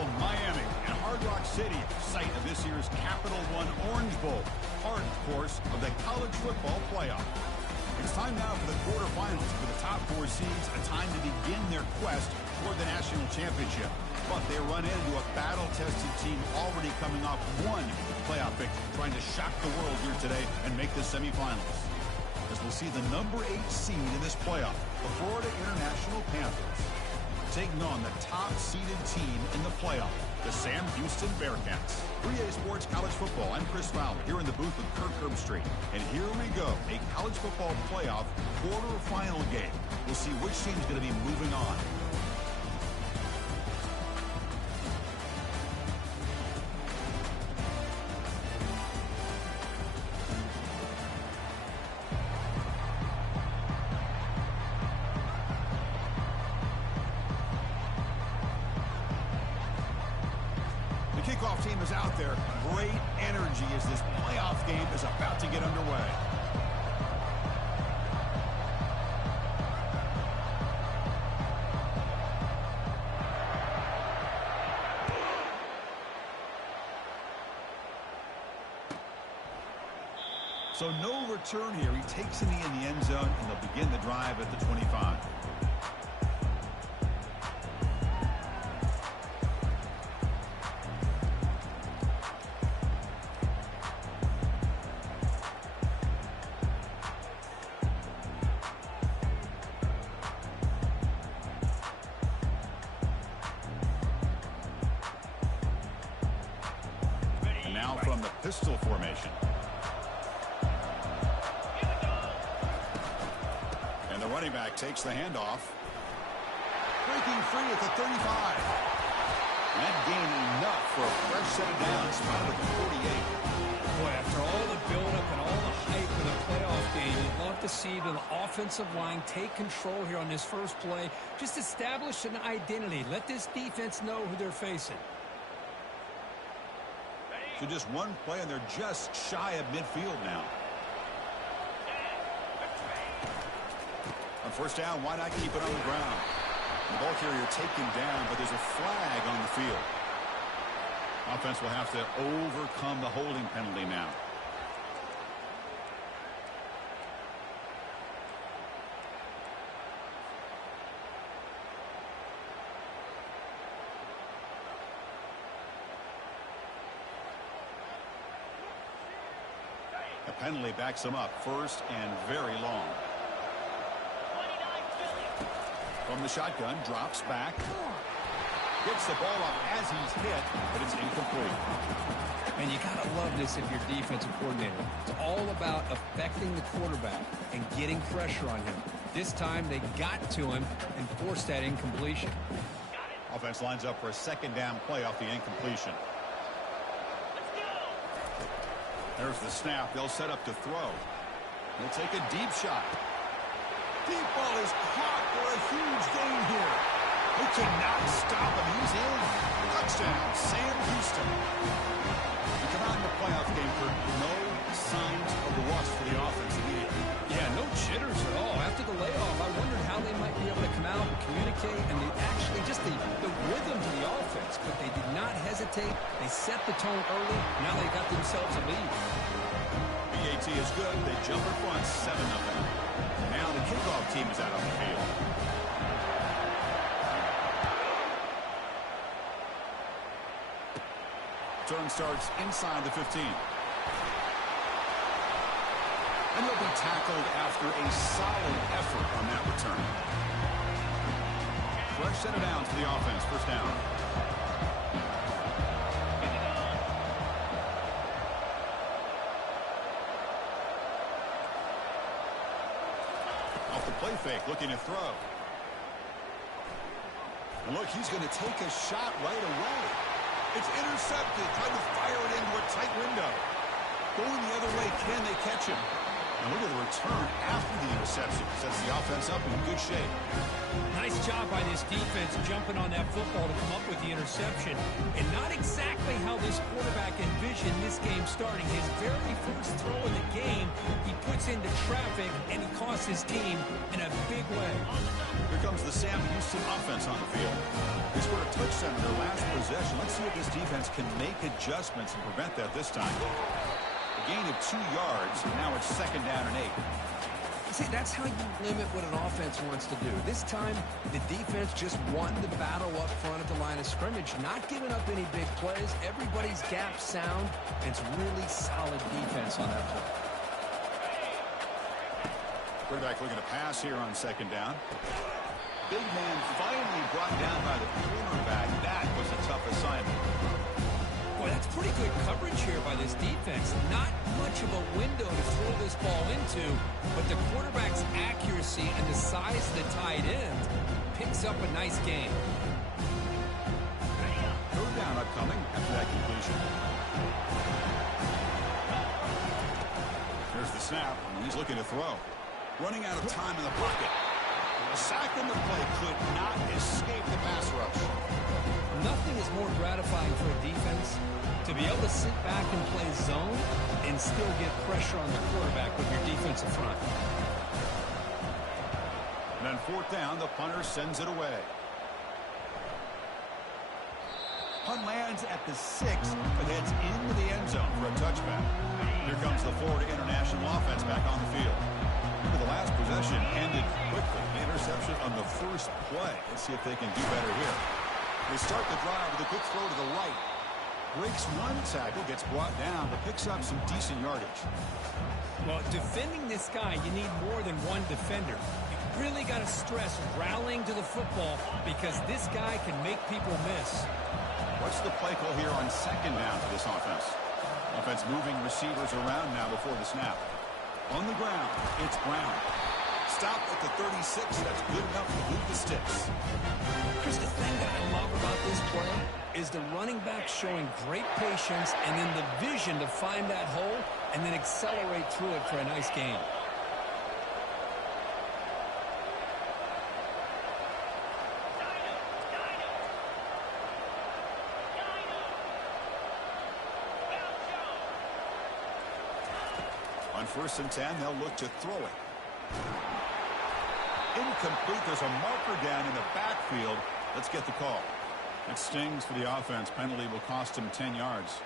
beautiful Miami and Hard Rock City, site of this year's Capital One Orange Bowl, part, of course, of the college football playoff. It's time now for the quarterfinals for the top 4 seeds, a time to begin their quest toward the national championship. But they run into a battle-tested team already coming off one playoff victory, trying to shock the world here today and make the semifinals. As we'll see the number 8 seed in this playoff, the Florida International Panthers, taking on the top-seeded team in the playoff, the Sam Houston Bearcats. 3A Sports College Football, I'm Chris Fowler, here in the booth with Kirk Herbstreit. And here we go, a college football playoff quarterfinal game. We'll see which team's going to be moving on. The kickoff team is out there. Great energy as this playoff game is about to get underway. So no return here. He takes a knee in the end zone, and they'll begin the drive at the 25. From the pistol formation. And the running back takes the handoff. Breaking free at the 35. And that gained enough for a fresh set of downs, found at the 48. Boy, after all the buildup and all the hype of the playoff game, you'd love to see the offensive line take control here on this first play. Just establish an identity. Let this defense know who they're facing. So just one play, and they're just shy of midfield now. On first down, why not keep it on the ground? The ball carrier taken down, but there's a flag on the field. Offense will have to overcome the holding penalty now. The penalty backs him up, first and very long. From the shotgun, drops back. Gets the ball up as he's hit, but it's incomplete. And you got to love this if you're defensive coordinator. It's all about affecting the quarterback and getting pressure on him. This time they got to him and forced that incompletion. Offense lines up for a second down play off the incompletion. There's the snap. They'll set up to throw. They'll take a deep shot. Deep ball is caught for a huge gain here. They cannot stop him. He's in. Touchdown, Sam Houston. We come out in the playoff game for no signs of the rust for the offense immediately. Yeah, no jitters at all. After the layoff, I wondered how they might be able to come out and communicate and actually just the rhythm to the offense. But they did not hesitate. They set the tone early. Now they got themselves a lead. BAT is good. They jump in front 7-0. Now the kickoff team is out on the field. Turn starts inside the 15. And he'll be tackled after a solid effort on that return. Fresh set of downs for the offense. First down. Off the play fake, looking to throw. And look, he's going to take a shot right away. It's intercepted, trying to fire it into a tight window. Going the other way, can they catch him? And look at the return after the interception. Sets the offense up in good shape. Nice job by this defense jumping on that football to come up with the interception. And not exactly how this quarterback envisioned this game starting. His very first throw in the game, he puts into traffic, and he costs his team in a big way. Here comes the Sam Houston offense on the field. They scored a touchdown in their last possession. Let's see if this defense can make adjustments and prevent that this time. A gain of 2 yards. Now it's 2nd down and 8. See, that's how you limit what an offense wants to do. This time, the defense just won the battle up front at the line of scrimmage, not giving up any big plays. Everybody's gap sound, and it's really solid defense on that play. Quarterback looking to pass here on 2nd down. Big man finally brought down by the cornerback. That was a tough assignment. Boy, that's pretty good coverage here by this defense. Not much of a window to throw this ball into, but the quarterback's accuracy and the size of the tight end picks up a nice gain. 3rd down upcoming after that completion. There's the snap, and he's looking to throw. Running out of time in the pocket. A sack on the play could not escape the pass rush. Nothing is more gratifying for a defense to be able to sit back and play zone and still get pressure on the quarterback with your defensive front. And on 4th down, the punter sends it away. Punt lands at the 6, but heads into the end zone for a touchback. Here comes the Florida International offense back on the field. The last possession ended quickly. The interception on the first play. Let's see if they can do better here. They start the drive with a quick throw to the right. Breaks one tackle, gets brought down, but picks up some decent yardage. Well, defending this guy, you need more than one defender. You really got to stress rallying to the football because this guy can make people miss. What's the play call here on 2nd down for this offense? Offense moving receivers around now before the snap. On the ground, it's Brown. Stop at the 36. That's good enough to move the sticks. Chris, the thing that I love about this play is the running back showing great patience and then the vision to find that hole and then accelerate through it for a nice gain. On 1st and 10, they'll look to throw it. Incomplete. There's a marker down in the backfield. Let's get the call. It stings for the offense. Penalty will cost him 10 yards.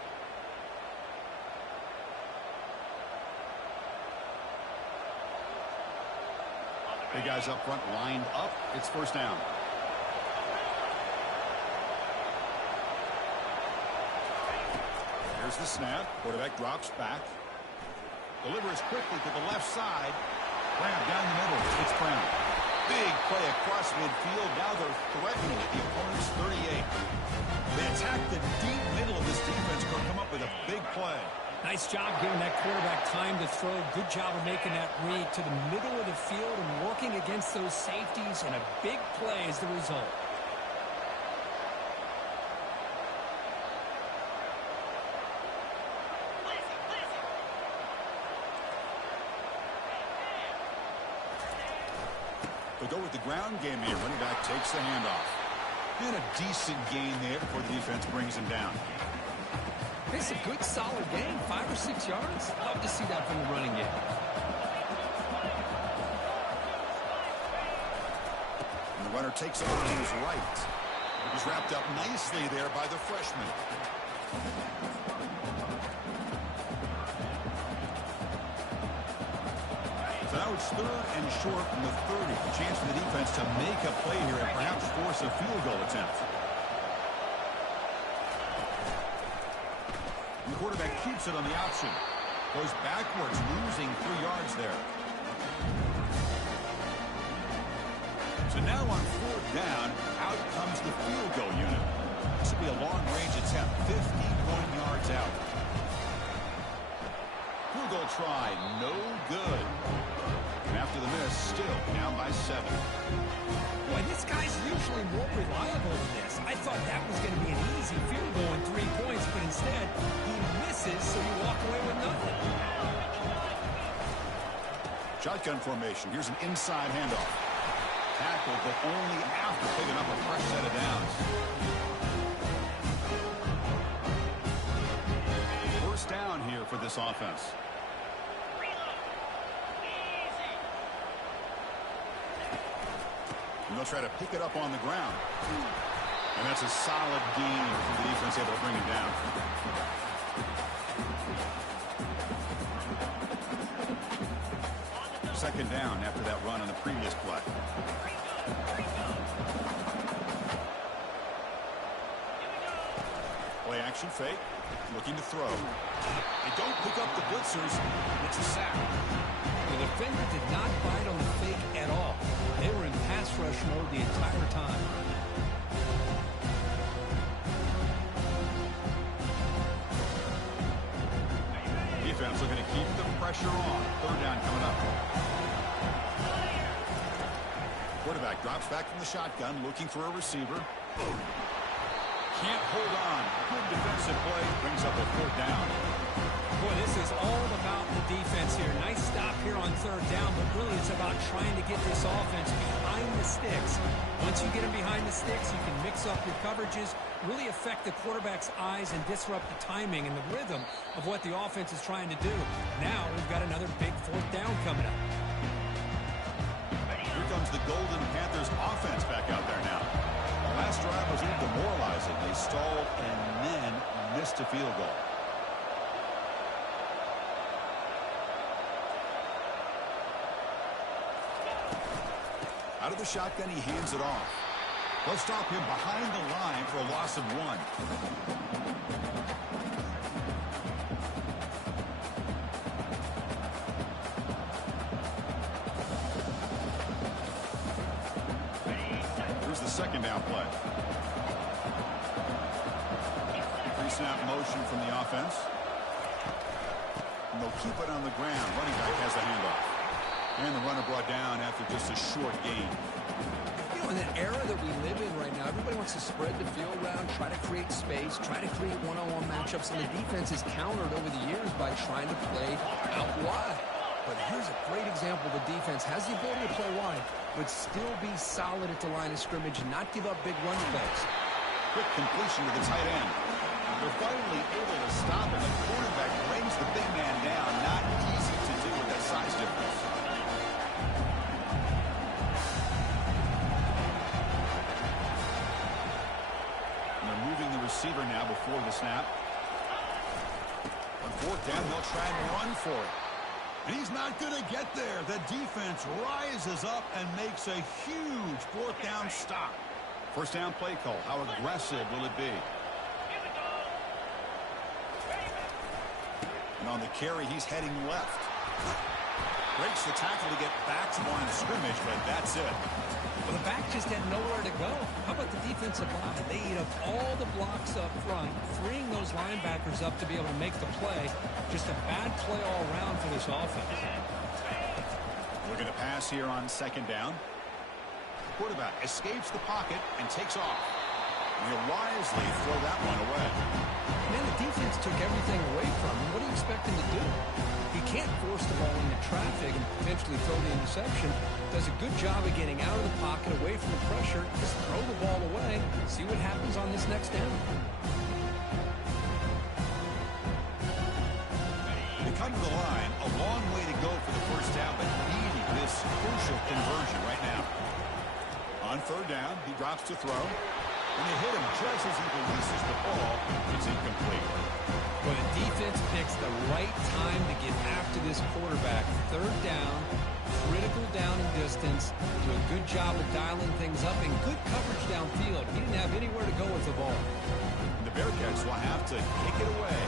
Big guys up front lined up. It's 1st down. Here's the snap. Quarterback drops back. Delivers quickly to the left side. Brown down the middle. It's Brown. Big play across midfield. Now they're threatening at the opponent's 38. They attack the deep middle of this defense. Going to come up with a big play. Nice job giving that quarterback time to throw. Good job of making that read to the middle of the field and working against those safeties, and a big play is the result. They'll go with the ground game here. Running back takes the handoff. And a decent gain there before the defense brings him down. It's a good, solid game. 5 or 6 yards. Love to see that from the running game. And the runner takes it over to his right. He's wrapped up nicely there by the freshman. So now it's 3rd and short from the 30. A chance for the defense to make a play here and perhaps force a field goal attempt. The quarterback keeps it on the option. Goes backwards, losing 3 yards there. So now on 4th down, out comes the field goal unit. This will be a long-range attempt, 51 yards out. Field goal try, no good. And after the miss, still down by 7. Boy, this guy's usually more reliable than this. I thought that was going to be an easy field goal and 3 points, but instead, he misses, so you walk away with nothing. Shotgun formation. Here's an inside handoff. Tackle, but only after picking up a fresh set of downs. 1st down here for this offense. And they'll try to pick it up on the ground. And that's a solid gain for the defense able to bring him down. Second down after that run on the previous play. Play action fake. Looking to throw. They don't pick up the blitzers. It's a sack. The defender did not bite on the fake at all. They were in pass rush mode the entire time. Defense looking to keep the pressure on. Third down coming up. Quarterback drops back from the shotgun, looking for a receiver. Can't hold on. Good defensive play. Brings up a fourth down. Boy, this is all about the defense here. Nice stop here on third down, but really it's about trying to get this offense behind the sticks. Once you get them behind the sticks, you can mix up your coverages, really affect the quarterback's eyes and disrupt the timing and the rhythm of what the offense is trying to do. Now we've got another big fourth down coming up. Here comes the Golden Panthers offense back out there now. The last drive was a little demoralizing. They stalled and then missed a field goal. Out of the shotgun, he hands it off. They'll stop him behind the line for a loss of 1. Here's the second down play. Pre-snap motion from the offense. And they'll keep it on the ground. Running back has the handoff. And the runner brought down after just a short gain. You know, in the era that we live in right now, everybody wants to spread the field around, try to create space, try to create one-on-one matchups, and the defense is countered over the years by trying to play out wide. But here's a great example. The defense has the ability to play wide, but still be solid at the line of scrimmage and not give up big run plays. Quick completion to the tight end. They're finally able to stop him. The quarterback brings the big man down. Not easy to do with that size difference. Receiver now before the snap. On fourth down, they'll try and run for it. And he's not going to get there. The defense rises up and makes a huge fourth down stop. First down play call. How aggressive will it be? And on the carry, he's heading left. Breaks the tackle to get back to the line of scrimmage, but that's it. Well, the back just had nowhere to go. How about the defensive line? They eat up all the blocks up front, freeing those linebackers up to be able to make the play. Just a bad play all around for this offense. Looking to pass here on second down. Quarterback escapes the pocket and takes off. And he'll wisely throw that one away. Man, the defense took everything away from him. What do you expect him to do? He can't force the ball into traffic and potentially throw the interception. Does a good job of getting out of the pocket, away from the pressure. Just throw the ball away. See what happens on this next down. They come to the line. A long way to go for the first down, but needing this crucial conversion right now. On third down, he drops to throw. And they hit him just as he releases the ball. It's incomplete. Well, the defense picks the right time to get after this quarterback. Third down, critical down and distance. Do a good job of dialing things up and good coverage downfield. He didn't have anywhere to go with the ball. The Bearcats will have to kick it away.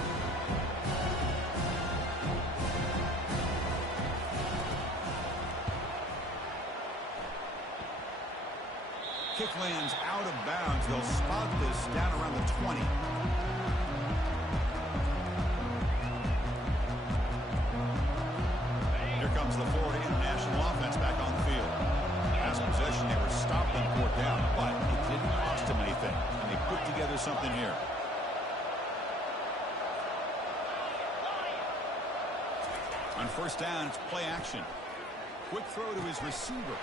Kick lands out of bounds. They'll spot this down around the 20. Here comes the Florida International offense back on the field. Last possession, they were stopped on fourth down, but it didn't cost them anything, and they put together something here. On first down, it's play action. Quick throw to his receiver.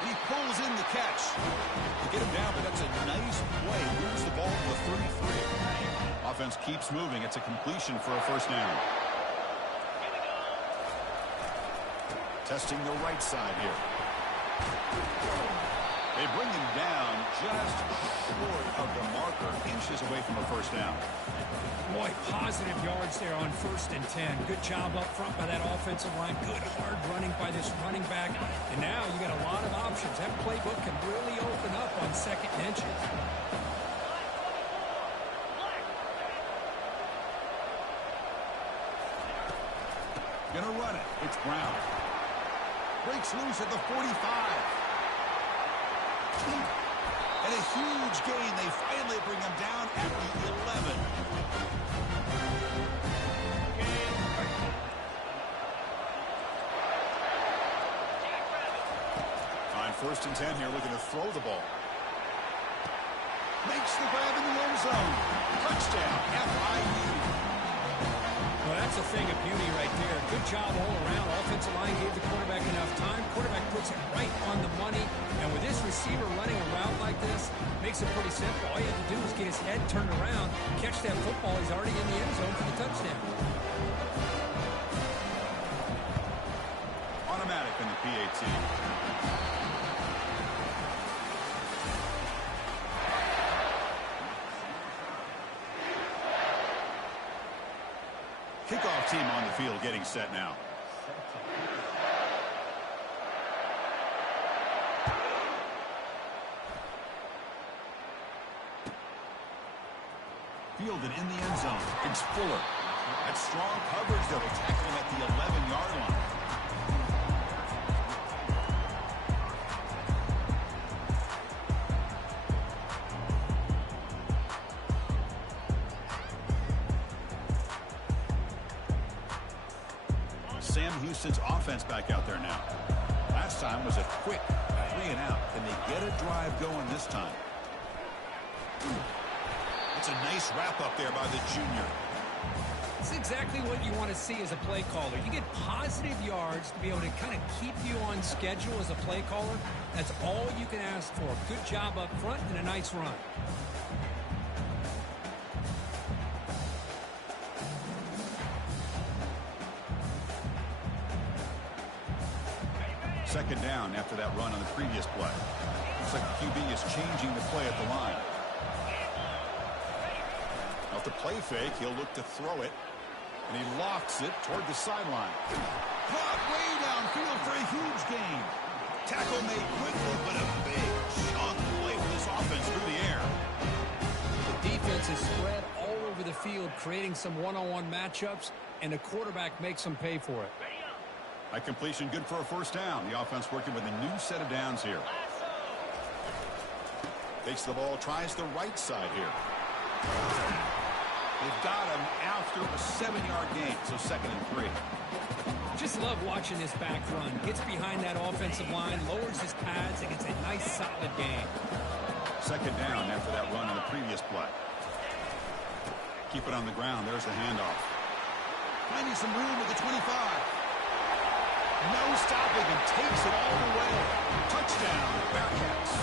And he pulls in the catch. To get him down, but that's a nice play. Moves the ball to the 33. Offense keeps moving. It's a completion for a first down. Testing the right side here. They bring him down just short of the marker, inches away from a first down. Boy, positive yards there on 1st and 10. Good job up front by that offensive line. Good hard running by this running back. And now you got a lot of options. That playbook can really open up on 2nd and inches. Gonna run it. It's Brown. Breaks loose at the 45. And a huge gain. They finally bring him down at the 11. On 1st and 10 here, looking to throw the ball. Makes the grab in the end zone. Touchdown, FIU. Well, that's a thing of beauty right there. Good job all around. Offensive line gave the quarterback enough time. Quarterback puts it right on the money. And with this receiver running a route like this, makes it pretty simple. All you have to do is get his head turned around, catch that football. He's already in the end zone for the touchdown. Automatic in the PAT. Kickoff team on the field getting set now. Fielded in the end zone. It's Fuller. That's strong coverage, though. They tackle him at the 11-yard line. Sam Houston's offense back out there now. Last time was a quick 3-and-out. Can they get a drive going this time? It's a nice wrap-up there by the junior. It's exactly what you want to see as a play caller. You get positive yards to be able to kind of keep you on schedule as a play caller. That's all you can ask for. Good job up front and a nice run. Second down after that run on the previous play. Looks like the QB is changing the play at the line. Off the play fake, he'll look to throw it. And he lofts it toward the sideline. Caught way downfield for a huge gain. Tackle made quickly, but a big chunk play for this offense through the air. The defense is spread all over the field, creating some one-on-one matchups, and the quarterback makes them pay for it. High completion, good for a first down. The offense working with a new set of downs here. Takes the ball, tries the right side here. They've got him after a 7-yard gain, so 2nd and 3. Just love watching this back run. Gets behind that offensive line, lowers his pads, and gets a nice solid gain. 2nd down after that run on the previous play. Keep it on the ground. There's the handoff. Finding some room at the 25. No stopping and takes it all the way. Touchdown, Bearcats.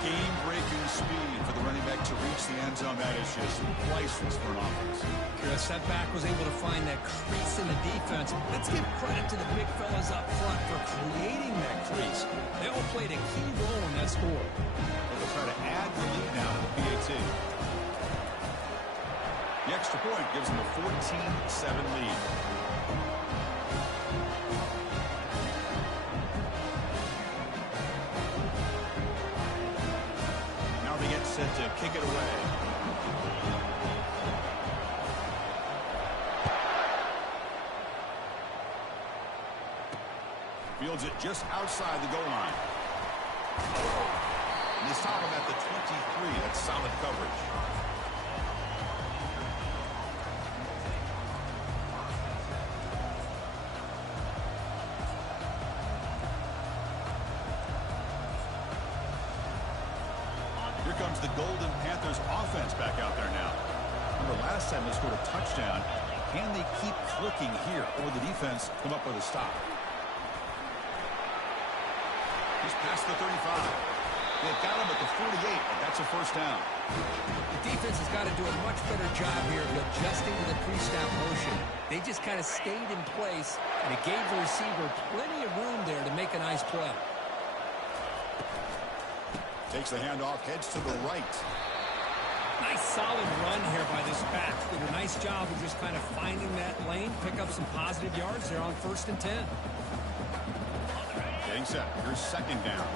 Game-breaking speed for the running back to reach the end zone. That is just priceless for an offense. Chris, that back was able to find that crease in the defense. Let's give credit to the big fellas up front for creating that crease. They all played a key role in that score. They'll try to add the lead now to the PAT. The extra point gives them a 14-7 lead. Set to kick it away. Fields it just outside the goal line. And they stop him at the 23. That's solid coverage. Here comes the Golden Panthers offense back out there now. Remember last time they scored a touchdown. Can they keep clicking here, or will the defense come up with a stop? He's past the 35. They've got him at the 48, but that's a first down. The defense has got to do a much better job here of adjusting to the pre-snap motion. They just kind of stayed in place, and it gave the receiver plenty of room there to make a nice play. Takes the handoff, heads to the right. Nice solid run here by this back. Did a nice job of just kind of finding that lane, pick up some positive yards there on 1st and 10. Getting set. Here's 2nd down.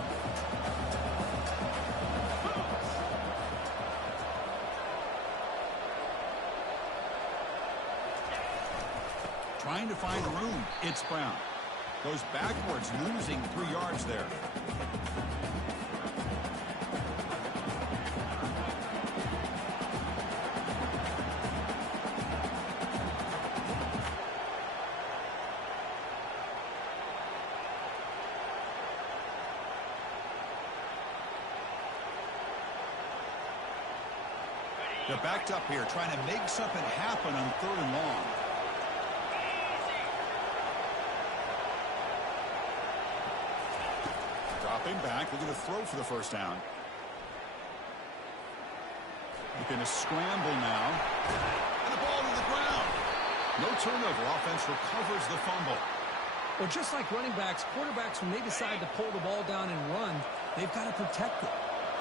Trying to find room. It's Brown. Goes backwards, losing 3 yards there. They're backed up here, trying to make something happen on 3rd and long. Dropping back, looking to throw for the 1st down. Looking to scramble now. And the ball to the ground. No turnover. Offense recovers the fumble. Well, just like running backs, quarterbacks, when they decide to pull the ball down and run, they've got to protect it.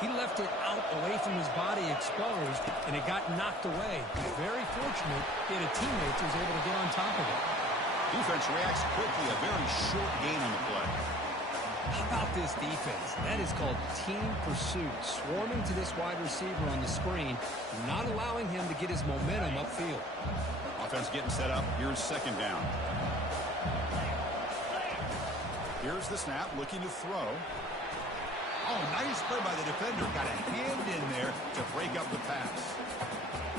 He left it out away from his body exposed, and it got knocked away. He's very fortunate he had a teammate who was able to get on top of it. Defense reacts quickly. A very short gain on the play. How about this defense? That is called team pursuit. Swarming to this wide receiver on the screen, not allowing him to get his momentum upfield. Offense getting set up. Here's 2nd down. Here's the snap, looking to throw. Oh, nice play by the defender. Got a hand in there to break up the pass.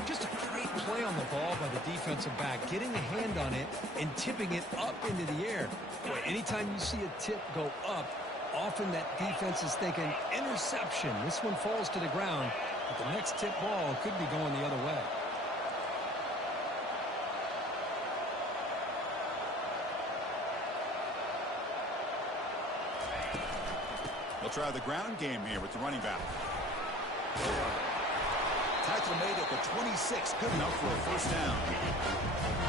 Just a great play on the ball by the defensive back, getting a hand on it and tipping it up into the air. Boy, anytime you see a tip go up, often that defense is thinking interception. This one falls to the ground, but the next tip ball could be going the other way. They'll try the ground game here with the running back. Tackle made at the 26. Good enough for a 1st down.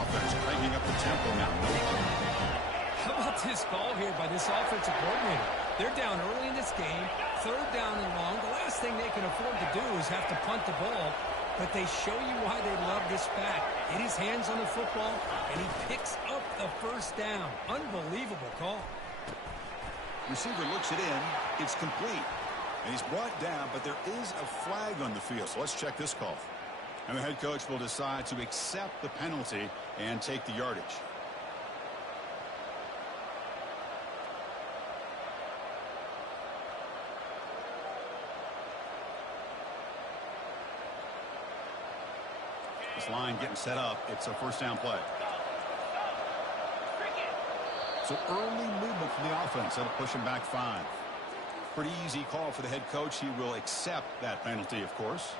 Offense cranking up the tempo now. How about this call here by this offensive coordinator? They're down early in this game, 3rd down and long. The last thing they can afford to do is have to punt the ball, but they show you why they love this back. Get his hands on the football, and he picks up the 1st down. Unbelievable call. Receiver looks it in. It's complete. And he's brought down, but there is a flag on the field. So let's check this call. And the head coach will decide to accept the penalty and take the yardage. This line getting set up. It's a 1st down play. So early movement from the offense. That'll push him back 5. Pretty easy call for the head coach. He will accept that penalty, of course.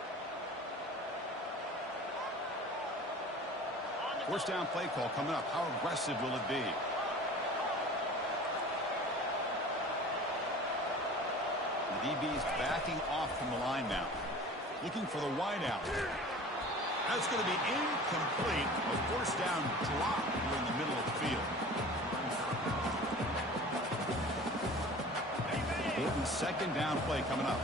1st down play call coming up. How aggressive will it be? The DB's backing off from the line now. Looking for the wideout. That's going to be incomplete. A 1st down drop here in the middle of the field. 2nd down play coming up.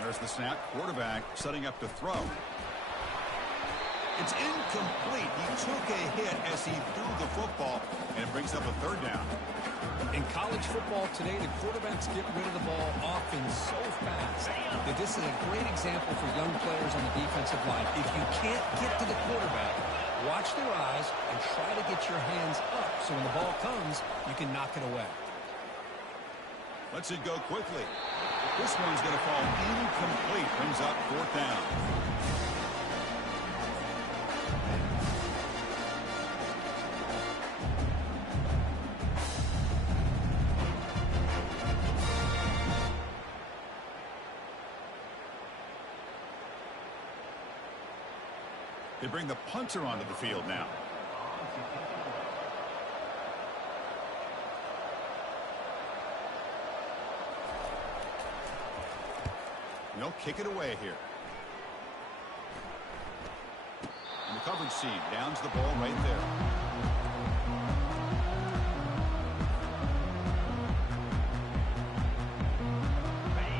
There's the snap. Quarterback setting up to throw. It's incomplete. He took a hit as he threw the football, and it brings up a 3rd down. In college football today, the quarterbacks get rid of the ball often so fast that this is a great example for young players on the defensive line. If you can't get to the quarterback, watch their eyes and try to get your hands up so when the ball comes, you can knock it away. Lets it go quickly. This one's going to fall incomplete. Brings up 4th down. They bring the punter onto the field now. They'll kick it away here. And the coverage seam downs the ball right there.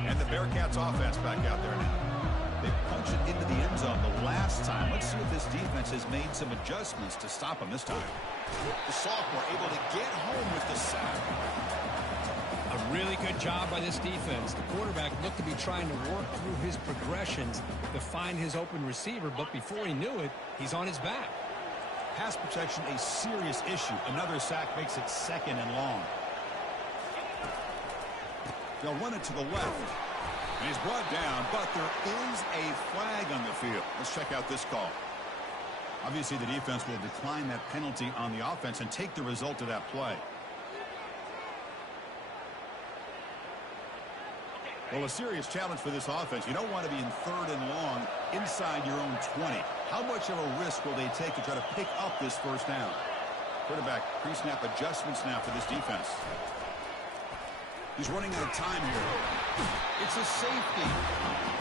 And the Bearcats offense back out there now. They punch it into the end zone the last time. Let's see if this defense has made some adjustments to stop them this time. The sophomore able to get home with the sack. A really good job by this defense. The quarterback looked to be trying to work through his progressions to find his open receiver, but before he knew it, he's on his back. Pass protection a serious issue. Another sack makes it 2nd and long. They'll run it to the left. And he's brought down, but there is a flag on the field. Let's check out this call. Obviously, the defense will decline that penalty on the offense and take the result of that play. Well, a serious challenge for this offense. You don't want to be in 3rd and long inside your own 20. How much of a risk will they take to try to pick up this first down? Quarterback pre-snap adjustments now for this defense. He's running out of time here. It's a safety.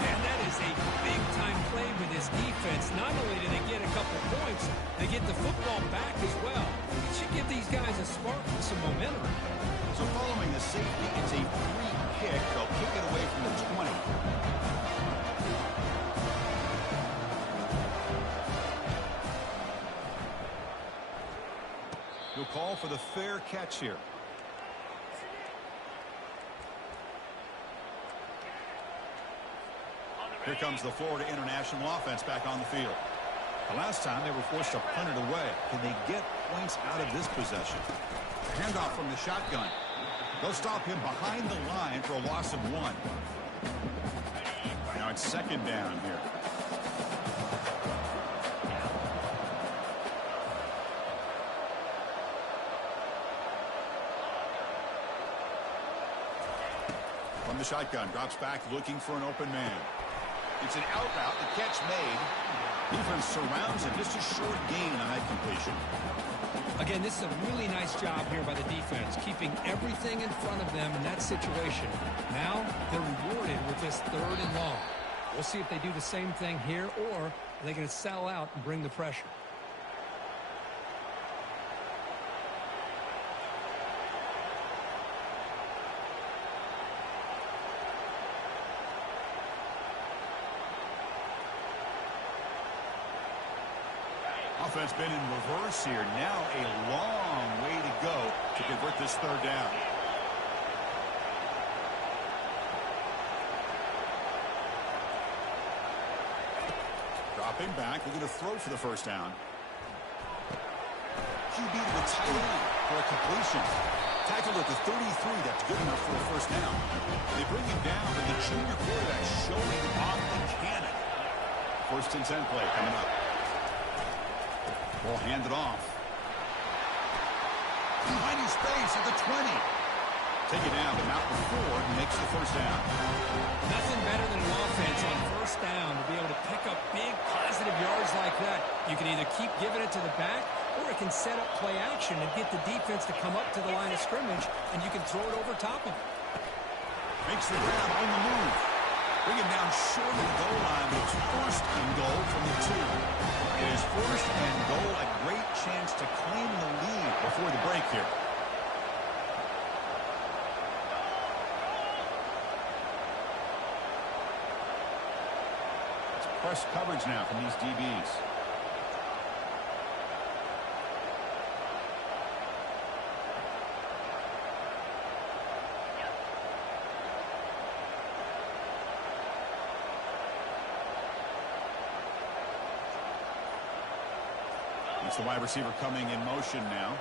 And that is a big-time play with this defense. Not only do they get a couple points, they get the football back as well. It should give these guys a spark and some momentum. So following the safety, it's a free kick. They'll kick it away from the 20. He'll call for the fair catch here. Here comes the Florida International offense back on the field. The last time they were forced to punt it away. Can they get points out of this possession? Handoff from the shotgun. They'll stop him behind the line for a loss of 1. Now it's 2nd down here. From the shotgun, drops back looking for an open man. It's an out route, the catch made. Defense surrounds him, just a short gain on that completion. Again, this is a really nice job here by the defense, keeping everything in front of them in that situation. Now they're rewarded with this 3rd and long. We'll see if they do the same thing here, or are they going to sell out and bring the pressure. Offense been in reverse here. Now a long way to go to convert this 3rd down. Dropping back. They're going to throw for the first down. QB to the tight end for a completion. Tackled at the 33. That's good enough for a first down. They bring him down, and the junior quarterback showing off the cannon. 1st and 10 play coming up. Ball handed off. Finding space at the 20. Take it down to Mountain Ford and makes the first down. Nothing better than an offense on 1st down to be able to pick up big positive yards like that. You can either keep giving it to the back, or it can set up play action and get the defense to come up to the line of scrimmage, and you can throw it over top of it. Makes the grab on the move. Bring him down short of the goal line, but it's 1st and goal from the 2. It is 1st and goal, a great chance to claim the lead before the break here. It's press coverage now from these DBs. It's the wide receiver coming in motion now.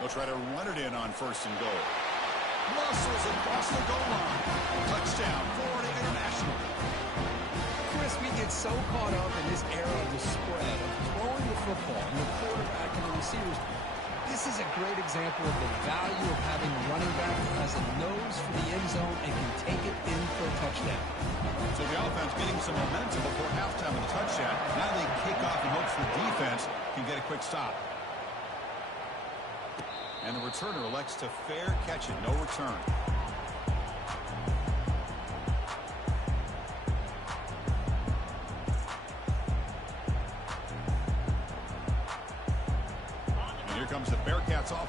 They'll try to run it in on 1st and goal. Muscles across the goal line. Touchdown, Florida International. Chris, we get so caught up in this era of the spread, of throwing the football and the quarterback and the receivers. This is a great example of the value of having a running back who has a nose for the end zone and can take it in for a touchdown. So the offense getting some momentum before halftime with a touchdown. Now they kick off in hopes the defense can get a quick stop. And the returner elects to fair catch it. No return.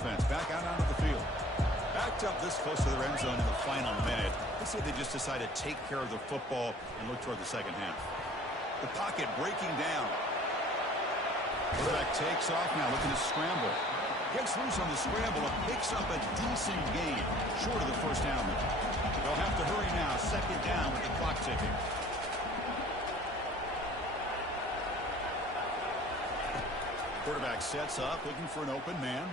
offense back out onto the field. Backed up this close to their end zone in the final minute. Let's say they just decide to take care of the football and look toward the second half. The pocket breaking down. Quarterback takes off now, looking to scramble. Gets loose on the scramble and picks up a decent gain, short of the first down. They'll have to hurry now, second down with the clock ticking. Quarterback sets up, looking for an open man.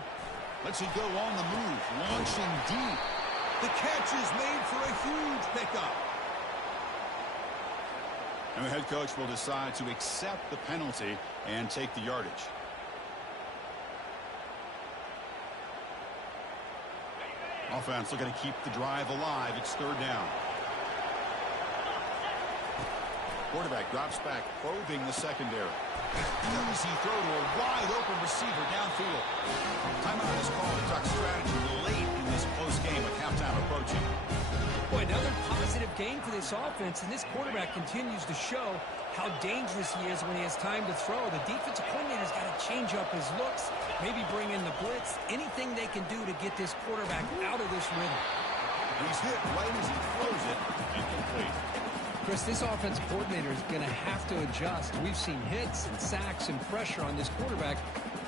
Lets it go on the move, launching deep. The catch is made for a huge pickup. And the head coach will decide to accept the penalty and take the yardage. Offense looking to keep the drive alive. It's third down. Quarterback drops back, probing the secondary. Easy throw to a wide-open receiver downfield. Timeout is called to talk strategy late in this close game with halftime approaching. Boy, another positive game for this offense, and this quarterback continues to show how dangerous he is when he has time to throw. The defensive coordinator's got to change up his looks, maybe bring in the blitz, anything they can do to get this quarterback out of this rhythm. He's hit right as he throws it, incomplete. Chris, this offensive coordinator is going to have to adjust. We've seen hits and sacks and pressure on this quarterback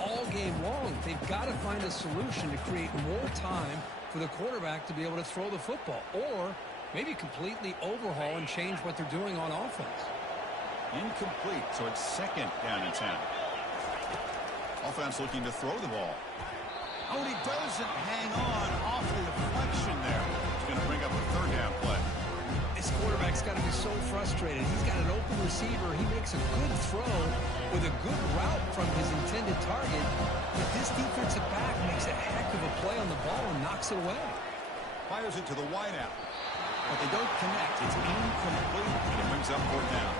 all game long. They've got to find a solution to create more time for the quarterback to be able to throw the football, or maybe completely overhaul and change what they're doing on offense. Incomplete, so it's second down and 10. Offense looking to throw the ball. Oh, and he doesn't hang on off the deflection there. It's going to bring up a third down play. This quarterback's got to be so frustrated. He's got an open receiver. He makes a good throw with a good route from his intended target. But this defensive back makes a heck of a play on the ball and knocks it away. Fires it to the wideout. But they don't connect. It's incomplete, and it brings up fourth down.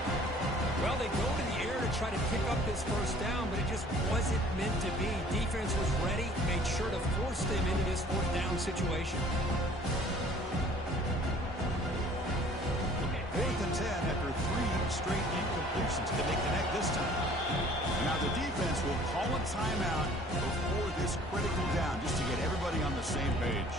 Well, they go to the air to try to pick up this first down, but it just wasn't meant to be. Defense was ready, made sure to force them into this fourth down situation. 4th and 10 after 3 straight incompletions. Can they connect this time? Now the defense will call a timeout before this critical down just to get everybody on the same page.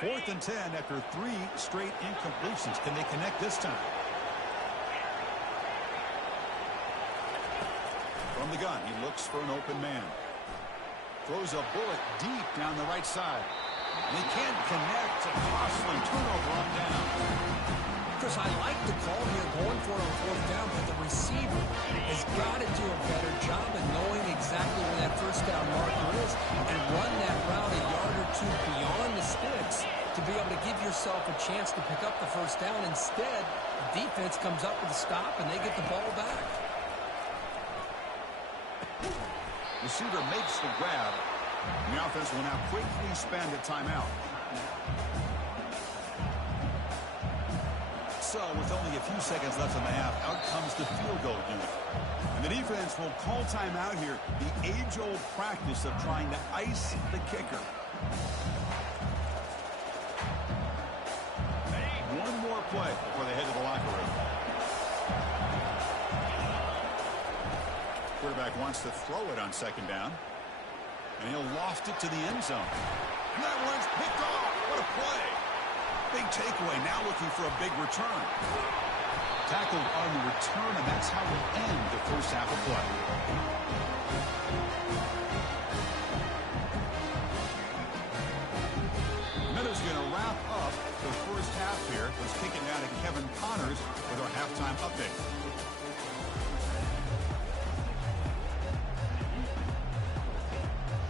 Fourth and 10 after 3 straight incompletions. Can they connect this time? From the gun, he looks for an open man. Throws a bullet deep down the right side. And he can't connect. A costly turnover on down. Chris, I like the call here going for it on fourth down, but the receiver has got to do a better job of knowing exactly where that first down marker is and run that route a yard or two beyond the sticks to be able to give yourself a chance to pick up the first down. Instead, the defense comes up with a stop and they get the ball back. Receiver makes the grab. The offense will now quickly spend a timeout. So, with only a few seconds left in the half, out comes the field goal unit. And the defense will call timeout here. The age-old practice of trying to ice the kicker. One more play before they head to the locker room. Quarterback wants to throw it on second down. And he'll loft it to the end zone. And that one's picked off. What a play. Big takeaway, now looking for a big return. Tackled on the return, and that's how we'll end the first half of play. Meadows going to wrap up the first half here. Let's kick it down to Kevin Connors with our halftime update.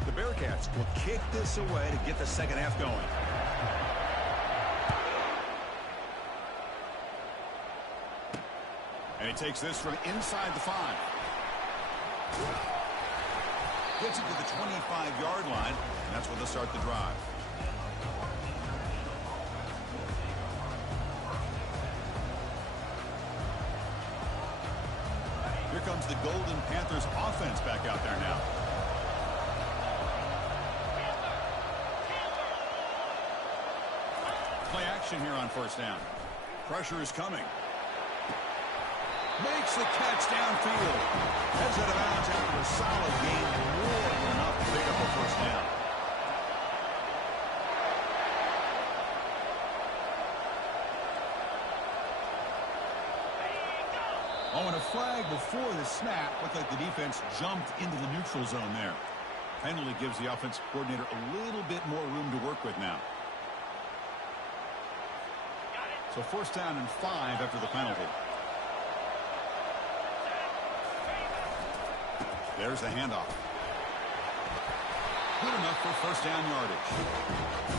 The Bearcats will kick this away to get the second half going. And he takes this from inside the 5. Gets it to the 25-yard line, and that's where they'll start the drive. Here comes the Golden Panthers offense back out there now. Play action here on first down. Pressure is coming. Makes the catch downfield. Heads out of bounds after a solid gain. More than enough to pick up a first down. Oh, and a flag before the snap. Looked like the defense jumped into the neutral zone there. Penalty gives the offensive coordinator a little bit more room to work with now. So first down and 5 after the penalty. There's the handoff. Good enough for first down yardage.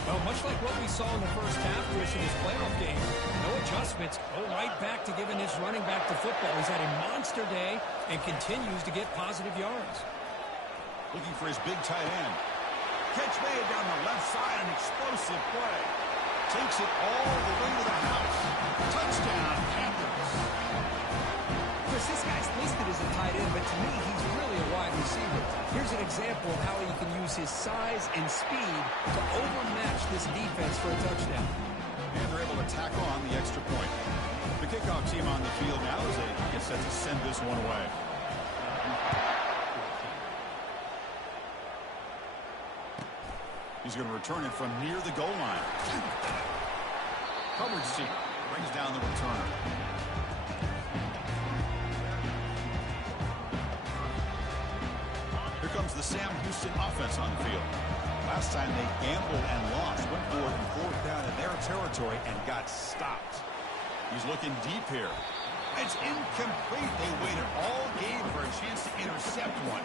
Well, much like what we saw in the first half, Chris, in his playoff game, no adjustments, go right back to giving his running back the football. He's had a monster day and continues to get positive yards. Looking for his big tight end. Catch made down the left side, an explosive play. Takes it all the way to the house. Touchdown, Panthers. Chris, this guy's listed as a tight end, but to me, he's really a wide receiver. Here's an example of how he can use his size and speed to overmatch this defense for a touchdown. And they're able to tack on the extra point. The kickoff team on the field now as they get set to send this one away. He's going to return it from near the goal line. Coverage seat brings down the returner. Here comes the Sam Houston offense on the field. Last time they gambled and lost, went for it and fourth down in their territory and got stopped. He's looking deep here. It's incomplete. They waited all game for a chance to intercept one.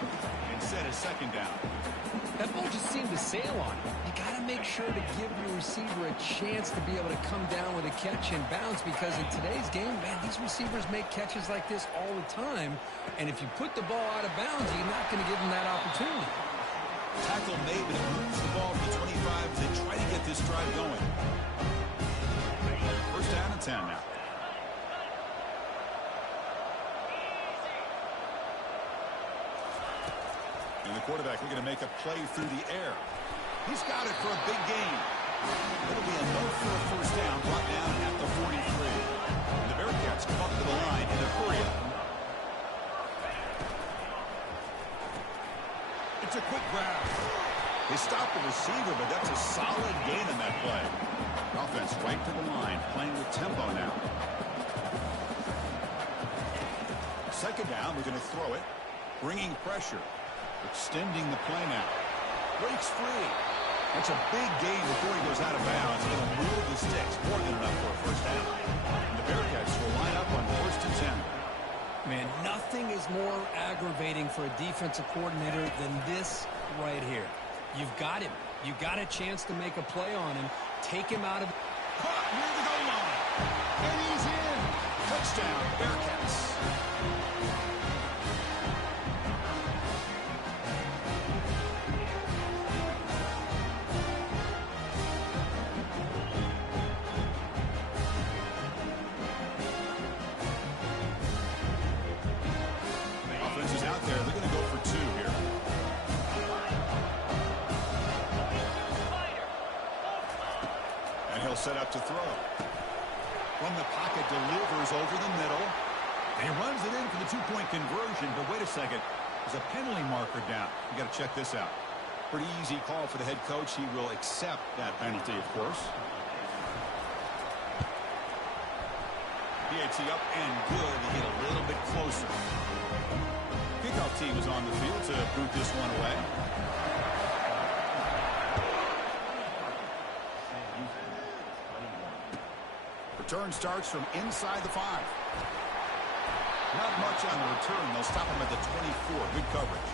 Instead, a second down. That ball just seemed to sail on him. You got to make sure to give your receiver a chance to be able to come down with a catch and bounce, because in today's game, man, these receivers make catches like this all the time. And if you put the ball out of bounds, you're not going to give them that opportunity. Tackle made, but it moves the ball to the 25 as they try to get this drive going. First down and 10 now. And the quarterback looking to make a play through the air. He's got it for a big gain. It'll be enough for a first down, brought down at the 43. And the Bearcats come up to the line in a hurry. It's a quick grab. They stopped the receiver, but that's a solid gain in that play. Offense right to the line, playing with tempo now. Second down, we're going to throw it, bringing pressure. Extending the play now. Breaks free. That's a big gain before he goes out of bounds. He'll move the sticks. More than enough for a first down. And the Bearcats will line up on first and 10. Man, nothing is more aggravating for a defensive coordinator than this right here. You've got him. You got a chance to make a play on him. Take him out of... Caught near the goal line. And he's in. Touchdown, Bearcats. Set up to throw. From the pocket, delivers over the middle. And he runs it in for the two-point conversion. But wait a second. There's a penalty marker down. You got to check this out. Pretty easy call for the head coach. He will accept that penalty, of course. PAT up and good. He get a little bit closer. Kickoff team is on the field to boot this one away. Return starts from inside the 5. Not much on the return. They'll stop him at the 24. Good coverage.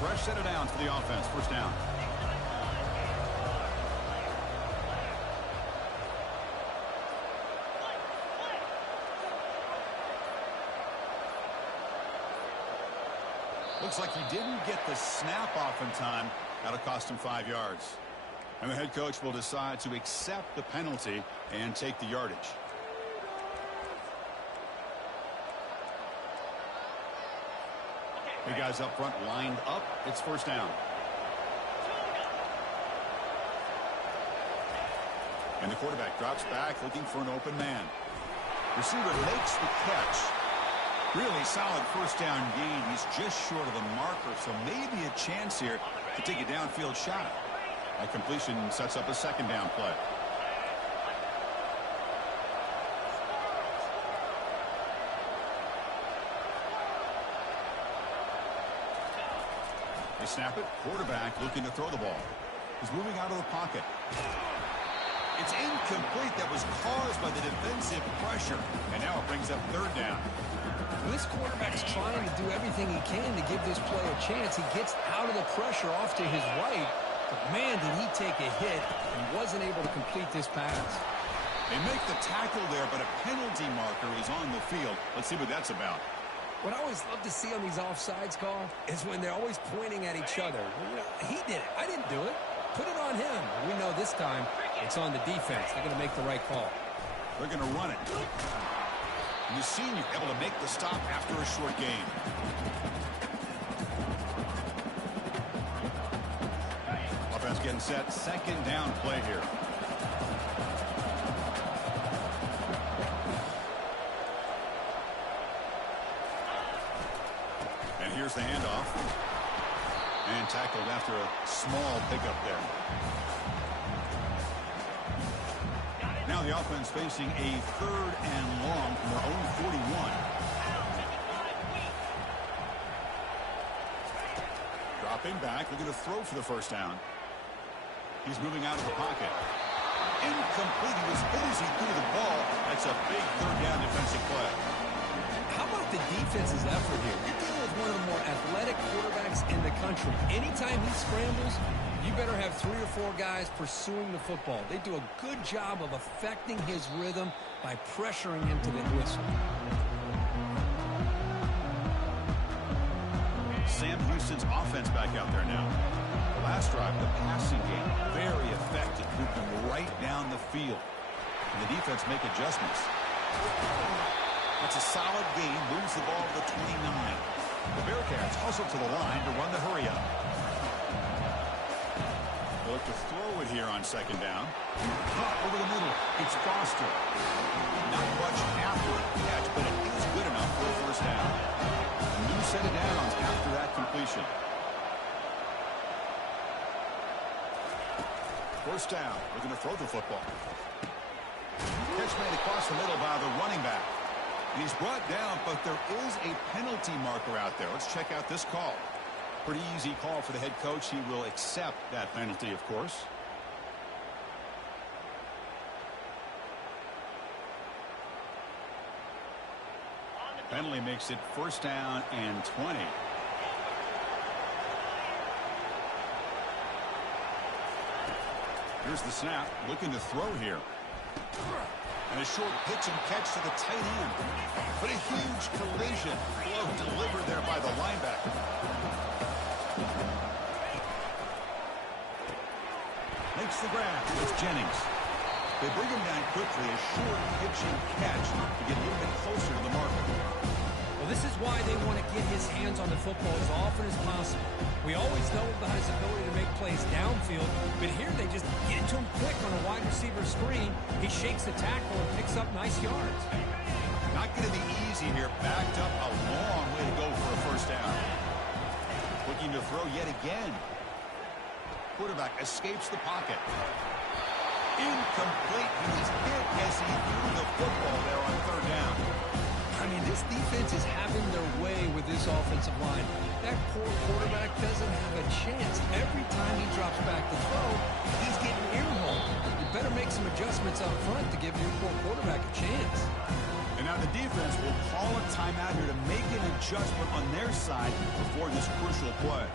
Fresh set of downs for the offense. First down. Looks like he didn't get the snap off in time. That'll cost him 5 yards. And the head coach will decide to accept the penalty and take the yardage. The guys up front lined up. It's first down. And the quarterback drops back looking for an open man. Receiver makes the catch. Really solid first down gain. He's just short of the marker, so maybe a chance here to take a downfield shot. That completion sets up a second down play. They snap it. Quarterback looking to throw the ball. He's moving out of the pocket. It's incomplete. That was caused by the defensive pressure. And now it brings up third down. This quarterback's trying to do everything he can to give this play a chance. He gets out of the pressure off to his right. But, man, did he take a hit and wasn't able to complete this pass. They make the tackle there, but a penalty marker is on the field. Let's see what that's about. What I always love to see on these offsides call is when they're always pointing at each other. You know, he did it. I didn't do it. Put it on him. We know this time it's on the defense. They're going to make the right call. They're going to run it. And the senior able to make the stop after a short game. Offense getting set. Second down play here. And here's the handoff. And tackled after a small pickup there. Now the offense facing a third and long from their own 41. Dropping back, looking to throw for the first down. He's moving out of the pocket. Incomplete. He was hit as he threw the ball. That's a big third down defensive play. How about the defense's effort here? You're dealing with one of the more athletic quarterbacks in the country. Anytime he scrambles, you better have 3 or 4 guys pursuing the football. They do a good job of affecting his rhythm by pressuring him to the whistle. Sam Houston's offense back out there now. The last drive, the passing game, very effective. Moved them right down the field. And the defense make adjustments. It's a solid game. Moves the ball to the 29. The Bearcats hustle to the line to run the hurry up. They'll look to throw it here on second down. Caught over the middle. It's Foster. Not much after the catch, but it is good enough for a first down. A new set of downs after that completion. First down. Looking to throw the football. Catch made across the middle by the running back. And he's brought down, but there is a penalty marker out there. Let's check out this call. Pretty easy call for the head coach. He will accept that penalty, of course. Penalty makes it first down and 20. Here's the snap. Looking to throw here. And a short pitch and catch to the tight end. But a huge collision. Blow delivered there by the linebacker. Makes the grab. It's Jennings. They bring him down quickly. A short pitch and catch to get a little bit closer to the marker. Well, this is why they want to get his hands on the football as often as possible. We always know about his ability to make plays downfield, but here they just get it to him quick on a wide receiver screen. He shakes the tackle and picks up nice yards. Not going to be easy here. Backed up a long way to go for a first down. Looking to throw yet again. Quarterback escapes the pocket. Incomplete. He was hit as he threw the football there on third down. I mean, this defense is having their way with this offensive line. That poor quarterback doesn't have a chance. Every time he drops back to throw, he's getting earmarked. You better make some adjustments up front to give your poor quarterback a chance. And now the defense will call a timeout here to make an adjustment on their side before this crucial play.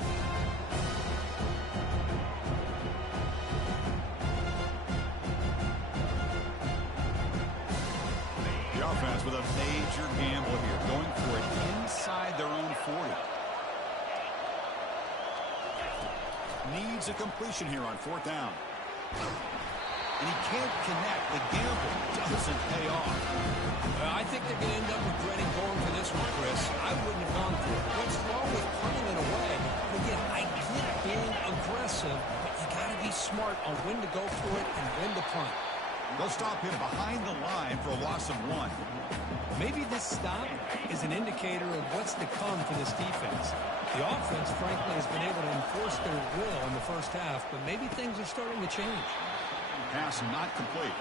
The offense with a major gamble here, going for it inside their own 40. Needs a completion here on fourth down. And he can't connect. The gamble doesn't pay off. I think they're going to end up regretting going for this one, Chris. I wouldn't have gone for it. What's wrong with when to go for it and when to punt. They'll stop him behind the line for a loss of 1. Maybe this stop is an indicator of what's to come for this defense. The offense, frankly, has been able to enforce their will in the first half, but maybe things are starting to change. Pass not complete.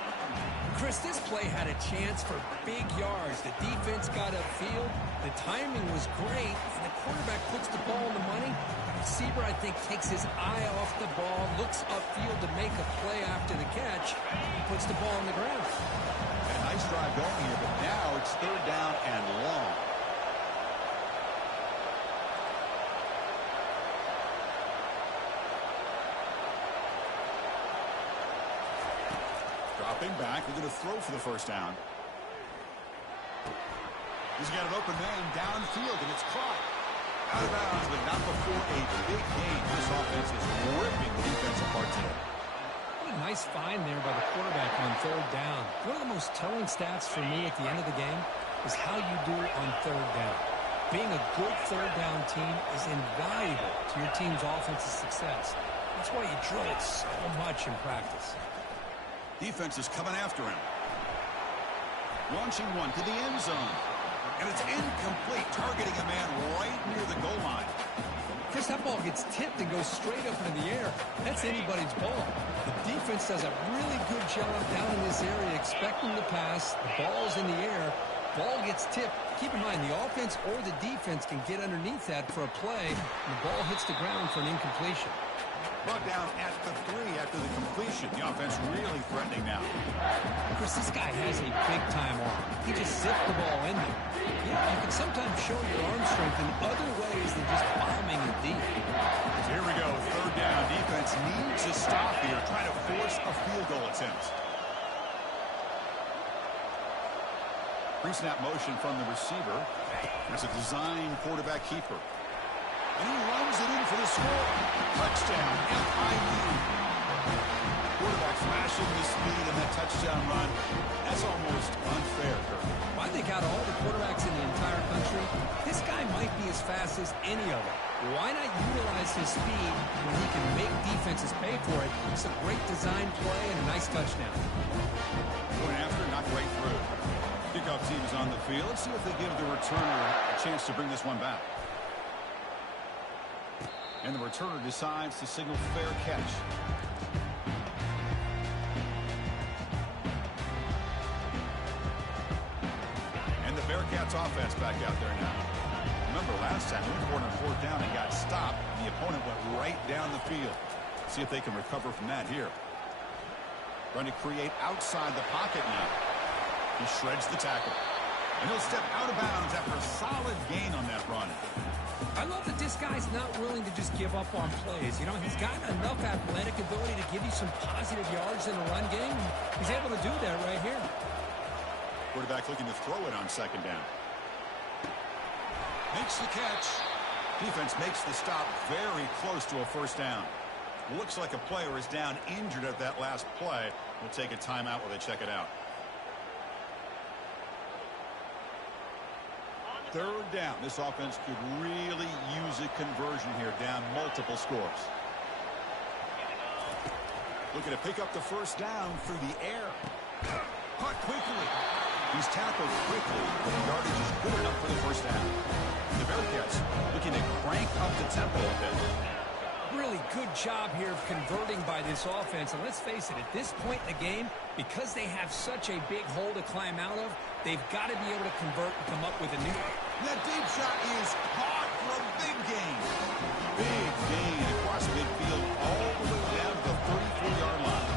Chris, this play had a chance for big yards. The defense got upfield. The timing was great, and the quarterback puts the ball in the money. The receiver, I think, takes his eye off the ball, looks upfield to make a play after the catch, and puts the ball on the ground. A nice drive going here, but now it's 3rd down and long. Dropping back, we're going to throw for the first down. He's got an open man downfield, and it's caught. Out of bounds, but not before a big game. This offense is ripping the defense apart today. What a nice find there by the quarterback on 3rd down. One of the most telling stats for me at the end of the game is how you do on 3rd down. Being a good 3rd down team is invaluable to your team's offensive success. That's why you drill it so much in practice. Defense is coming after him. Launching one to the end zone. And it's incomplete, targeting a man right near the goal line. Chris, that ball gets tipped and goes straight up into the air. That's anybody's ball. The defense does a really good job down in this area expecting the pass. The ball's in the air. Ball gets tipped. Keep in mind, the offense or the defense can get underneath that for a play, and the ball hits the ground for an incompletion. Brought down at the 3 after the completion. The offense really threatening now. Chris, this guy has a big-time arm. He just zipped the ball in there. Yeah, you can sometimes show your arm strength in other ways than just bombing it deep. Here we go, 3rd down. Defense needs to stop here, trying to force a field goal attempt. Pre-snap motion from the receiver. There's a design quarterback keeper. And he runs it in for the score. Touchdown, FIU. Quarterback flashing the speed in that touchdown run. That's almost unfair, Kirk. Well, I think out of all the quarterbacks in the entire country, this guy might be as fast as any of them. Why not utilize his speed when he can make defenses pay for it? It's a great design play and a nice touchdown. Going after, knocked right through. Kickoff team is on the field. Let's see if they give the returner a chance to bring this one back. And the returner decides to signal fair catch. And the Bearcats offense back out there now. Remember last time, we were on 4th down and got stopped, and the opponent went right down the field. See if they can recover from that here. Trying to create outside the pocket now. He shreds the tackle. And he'll step out of bounds after a solid gain on that run. I love that this guy's not willing to just give up on plays. You know, he's got enough athletic ability to give you some positive yards in the run game. He's able to do that right here. Quarterback looking to throw it on 2nd down. Makes the catch. Defense makes the stop very close to a 1st down. Looks like a player is down injured at that last play. We'll take a timeout while they check it out. 3rd down. This offense could really use a conversion here, down multiple scores. Looking to pick up the 1st down through the air. Caught quickly. He's tackled quickly, but the yardage is good enough for the 1st down. The Bearcats looking to crank up the tempo a bit. Really good job here of converting by this offense. And let's face it, at this point in the game, because they have such a big hole to climb out of, they've got to be able to convert and come up with a new. That deep shot is caught for a big gain. Big gain across midfield all the way down to the 34-yard line.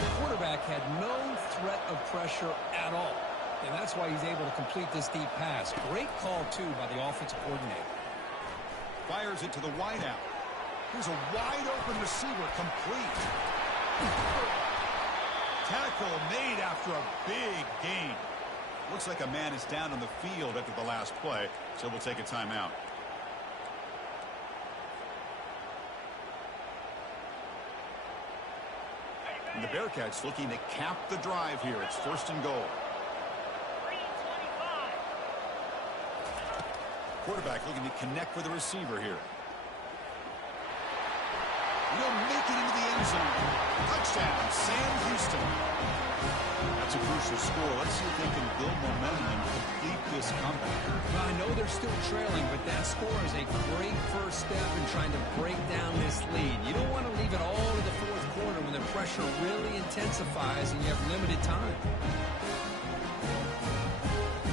The quarterback had no threat of pressure at all. And that's why he's able to complete this deep pass. Great call, too, by the offensive coordinator. Fires it to the wideout. Here's a wide-open receiver, complete. Tackle made after a big gain. Looks like a man is down on the field after the last play, so we'll take a timeout. And the Bearcats looking to cap the drive here. It's 1st and goal. Quarterback looking to connect with the receiver here. He'll make it into the end zone. Touchdown, Sam Houston. That's a crucial score. Let's see if they can build momentum and complete this comeback. Well, I know they're still trailing, but that score is a great first step in trying to break down this lead. You don't want to leave it all to the fourth quarter when the pressure really intensifies and you have limited time.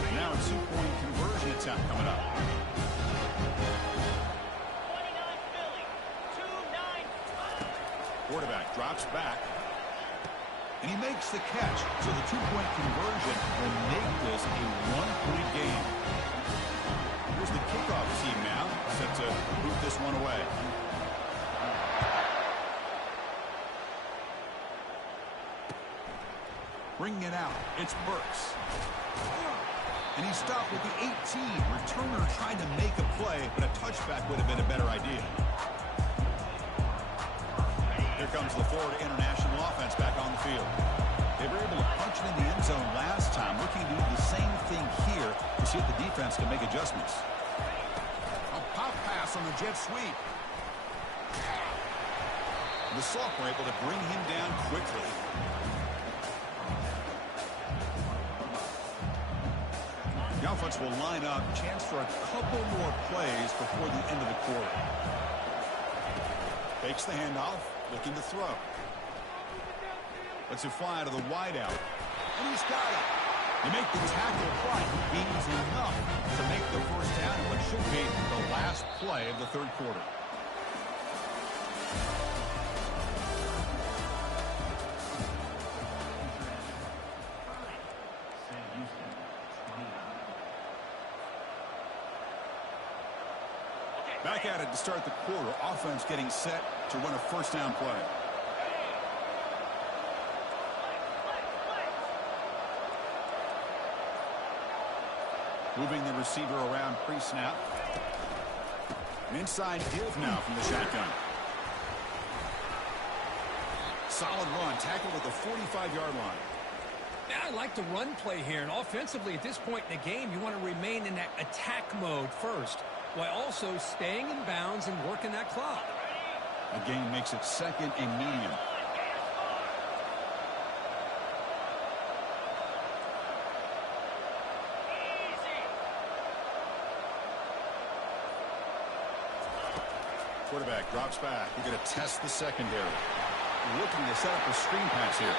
And now a two-point conversion attempt coming up. Quarterback drops back. And he makes the catch, so the two-point conversion will make this a one-point game. Here's the kickoff team now, set to boot this one away. Bringing it out, it's Burks. And he stopped with the 18. Returner tried to make a play, but a touchback would have been a better idea. Here comes the Florida International offense back on the field. They were able to punch it in the end zone last time. Looking to do the same thing here to see if the defense can make adjustments. A pop pass on the jet sweep. The Sox were able to bring him down quickly. The offense will line up. Chance for a couple more plays before the end of the quarter. Takes the handoff. Looking to throw. Lets it fly to the wideout. And he's got it. You make the tackle, but he gains enough to make the first down in what should be the last play of the third quarter. Back at it to start the quarter. Offense getting set to run a first down play. Moving the receiver around pre-snap. An inside give now from the shotgun. Solid run. Tackled at the 45-yard line. Yeah, I like the run play here. And offensively, at this point in the game, you want to remain in that attack mode first, while also staying in bounds and working that clock. The game makes it second and medium. Quarterback drops back. We're going to test the secondary. Looking to set up a screen pass here.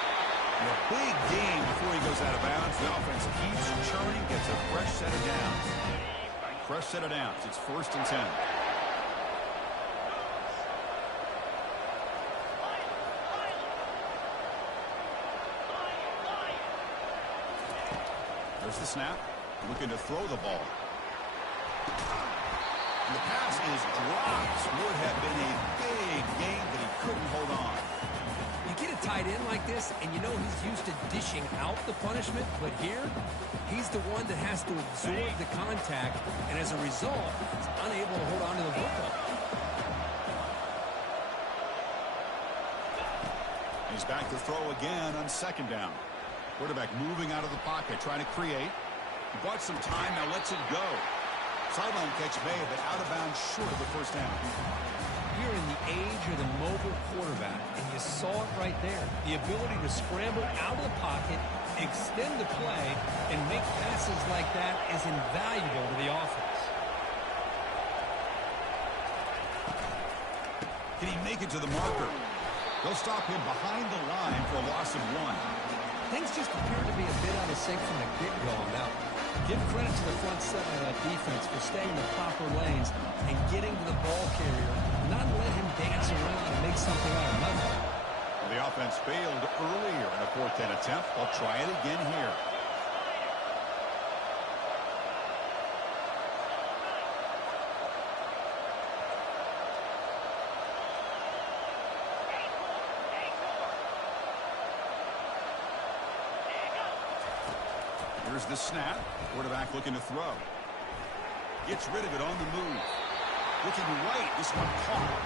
And a big game before he goes out of bounds. The offense keeps churning, gets a fresh set of downs. Fresh set of downs. It's 1st and 10. There's the snap. Looking to throw the ball. And the pass is dropped. Would have been a big game, but he couldn't hold on. You get a tight end like this, and you know he's used to dishing out the punishment, but here, he's the one that has to absorb the contact, and as a result, he's unable to hold on to the football. He's back to throw again on 2nd down. Quarterback moving out of the pocket, trying to create. He bought some time, now lets it go. Sideline catch made, but out of bounds short of the first down. You're in the age of the mobile quarterback, and you saw it right there. The ability to scramble out of the pocket, extend the play, and make passes like that is invaluable to the offense. Can he make it to the marker? They'll stop him behind the line for a loss of 1. Things just appear to be a bit out of sync from the get-go on that one. Give credit to the front seven of that defense for staying in the proper lanes and getting to the ball carrier, not let him dance around and make something out of nothing. The offense failed earlier in a 4th and attempt. They'll try it again here. Here's the snap. Quarterback looking to throw. Gets rid of it on the move. Looking right. This one caught.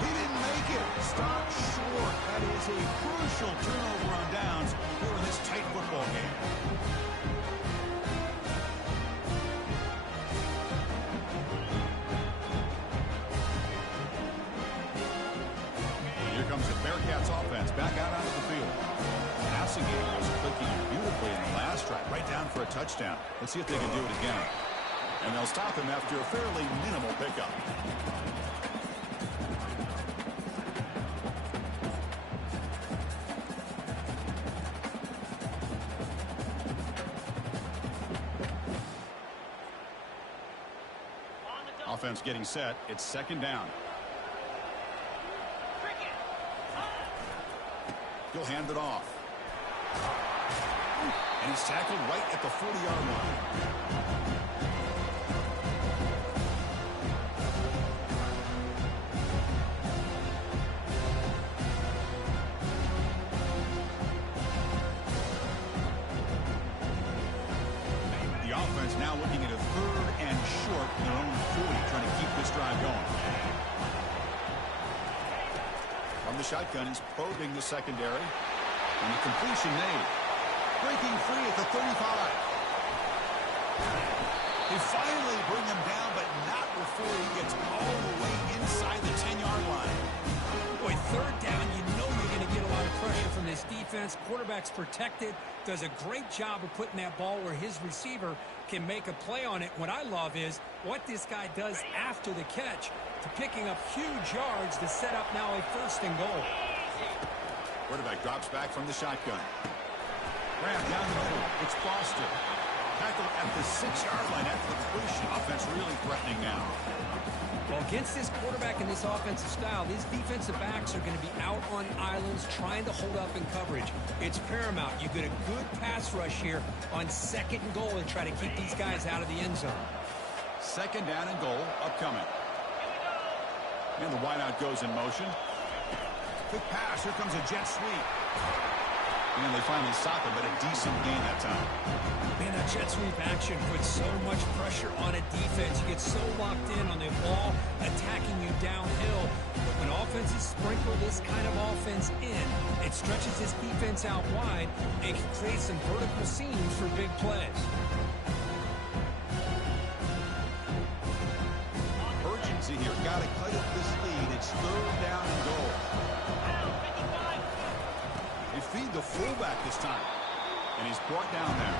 He didn't make it. Stop short. That is a crucial turnover on downs here in this tight football game. Here comes the Bearcats perfectly in the last drive, right down for a touchdown. Let's see if they can do it again. And they'll stop him after a fairly minimal pickup. Offense getting set. It's second down. He'll hand it off. And he's tackled right at the 40-yard line. The offense now looking at a third and short in their own 40, trying to keep this drive going. From the shotgun, he's probing the secondary. And the completion made. Breaking free at the 35. They finally bring him down, but not before he gets all the way inside the 10-yard line. Boy, third down, you know you're going to get a lot of pressure from this defense. Quarterback's protected, does a great job of putting that ball where his receiver can make a play on it. What I love is what this guy does after the catch to picking up huge yards to set up now a first and goal. Quarterback drops back from the shotgun. Grab down the middle. It's Foster. Tackle at the 6-yard line after the completion. Offense really threatening now. Well, against this quarterback and this offensive style, these defensive backs are going to be out on islands trying to hold up in coverage. It's paramount. You get a good pass rush here on second and goal and try to keep these guys out of the end zone. Second down and goal upcoming. And the wideout goes in motion. Quick pass. Here comes a jet sweep. And they finally stop it, but a decent gain that time. Man, that jet sweep action puts so much pressure on a defense. You get so locked in on the ball attacking you downhill. But when offenses sprinkle this kind of offense in, it stretches this defense out wide and can create some vertical seams for big plays. Urgency here. Got to cut up this lead. It's third down and goal. They feed the fullback this time. And he's brought down there.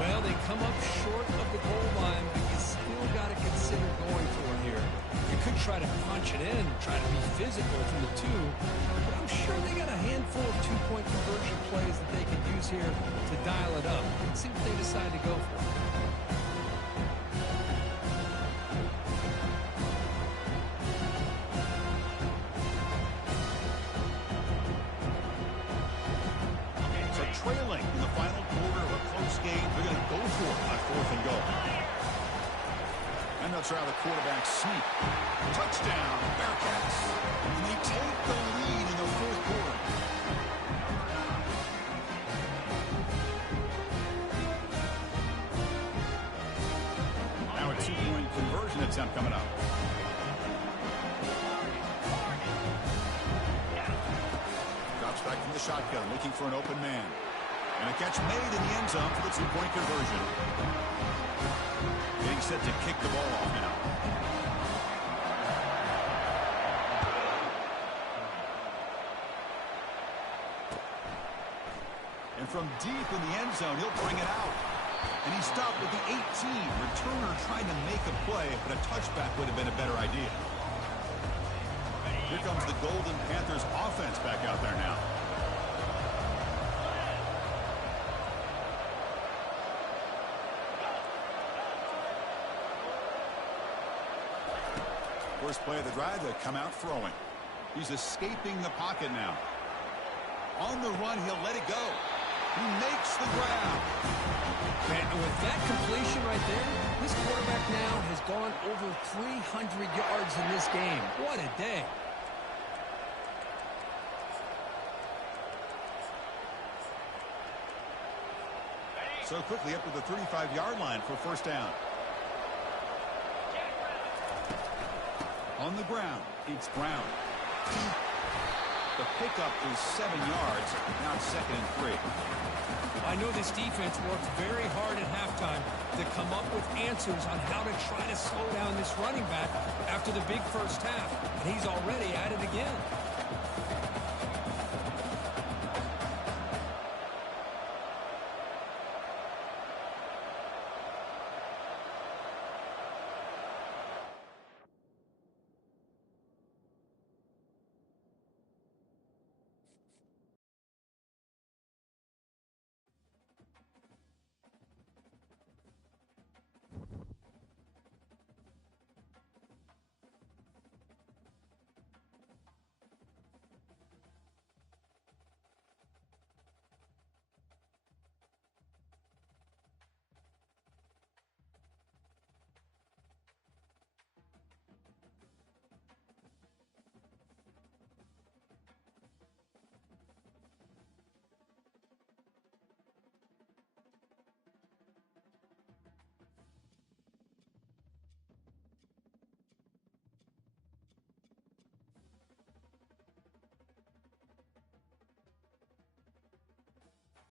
Well, they come up short of the goal line, but you still got to consider going for it here. You could try to punch it in, try to be physical from the two, but I'm sure they got a handful of two-point conversion plays that they could use here to dial it up. Let's see what they decide to go for. Trailing in the final quarter of a close game. They're going to go for it on fourth and goal. And they'll try the quarterback sneak. Touchdown, Bearcats. And they take the lead in the fourth quarter. Now a two-point conversion attempt coming up. Drops back from the shotgun, looking for an open man. And a catch made in the end zone for the two-point conversion. Getting set to kick the ball off now. And from deep in the end zone, he'll bring it out. And he stopped with the 18. Returner trying to make a play, but a touchback would have been a better idea. Here comes the Golden Panthers offense back out there now. First play of the drive, they come out throwing. He's escaping the pocket now. On the run, he'll let it go. He makes the grab. And with that completion right there, this quarterback now has gone over 300 yards in this game. What a day. So quickly up to the 35-yard line for first down. On the ground, it's Brown. The pickup is 7 yards. Now it's second and 3. I know this defense worked very hard at halftime to come up with answers on how to try to slow down this running back after the big first half. And he's already at it again.